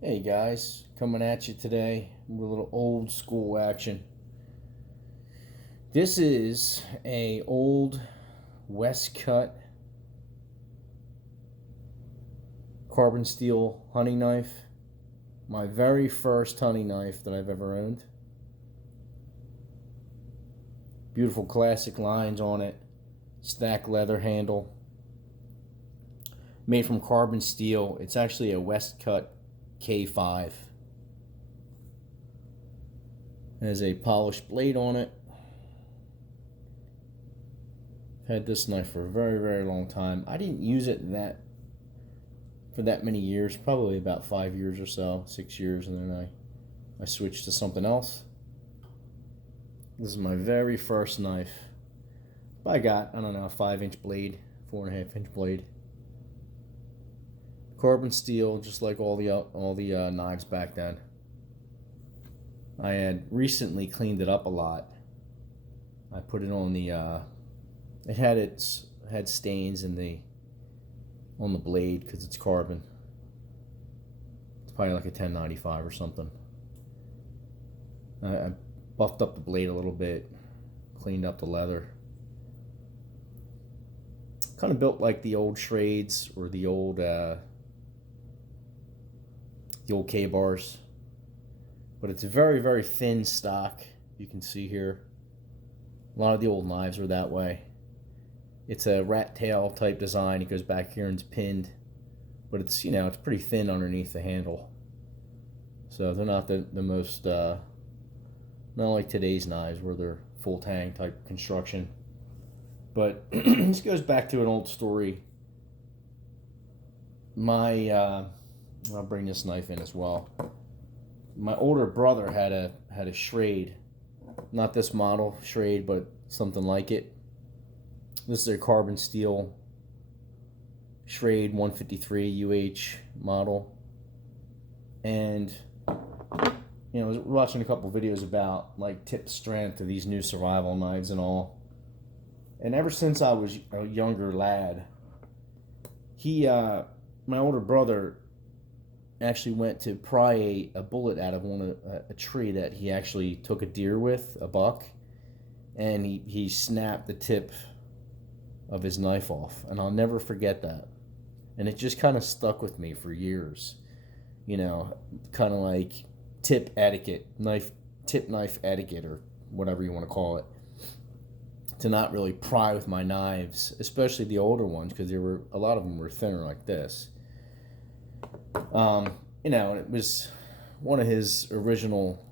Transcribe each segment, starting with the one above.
Hey guys, coming at you today with a little old school action. This is a old Westcut carbon steel hunting knife. My very first hunting knife that I've ever owned. Beautiful classic lines on it. Stack leather handle. Made from carbon steel. It's actually a Westcut K5. It has a polished blade on it. I've had this knife for a very, very long time. I didn't use it for that many years, probably about 5 years or so, 6 years, and then I switched to something else. This is my very first knife. I got, I don't know, a 5-inch blade, 4.5-inch blade. Carbon steel, just like all the knives back then. I had recently cleaned it up a lot. I put it on the it had stains on the blade because it's carbon. It's probably like a 1095 or something. I buffed up the blade a little bit, cleaned up the leather. Kind of built like the old Schrades or the old K-bars, but it's a very, very thin stock. You can see here a lot of the old knives are that way. It's a rat tail type design. It goes back here and it's pinned, but it's, you know, it's pretty thin underneath the handle, so they're not the most not like today's knives where they're full tang type construction. But this goes back to an old story. I'll bring this knife in as well. My older brother had a Schrade, not this model Schrade, but something like it. This is a carbon steel Schrade 153 model, and you know, I was watching a couple videos about like tip strength of these new survival knives and all. And ever since I was a younger lad, my older brother actually went to pry a bullet out of a tree that he actually took a deer with, a buck, and he snapped the tip of his knife off, and I'll never forget that. And it just kind of stuck with me for years, you know, kind of like tip etiquette, tip knife etiquette, or whatever you want to call it, to not really pry with my knives, especially the older ones, because a lot of them were thinner like this. You know, it was one of his original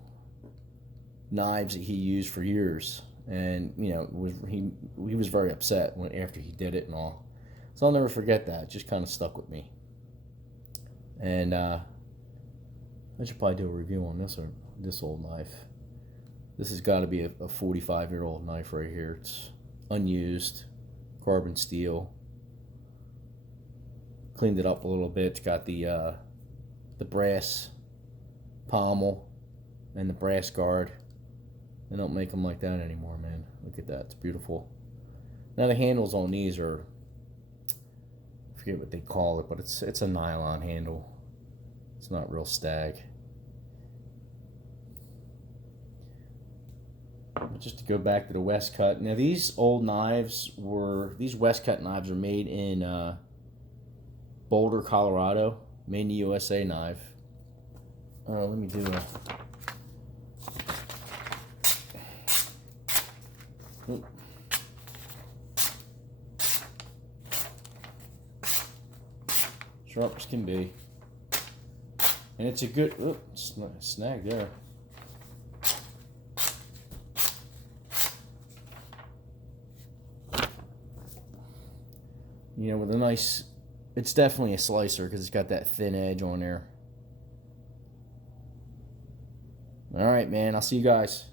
knives that he used for years, and you know, he was very upset after he did it and all. So I'll never forget that. It just kind of stuck with me. And I should probably do a review on this old knife. This has got to be a 45-year-old knife right here. It's unused, carbon steel. Cleaned it up a little bit. It's got the brass pommel and the brass guard. They don't make them like that anymore, man. Look at that. It's beautiful. Now the handles on these are, I forget what they call it, but it's a nylon handle. It's not real stag. But just to go back to the Westcut. Now these Westcut knives are made in Boulder, Colorado. Made in the USA knife. Let me do a... Oop. Sharp as can be. And it's a good... Oop, snag there. You know, with a nice... It's definitely a slicer because it's got that thin edge on there. All right, man. I'll see you guys.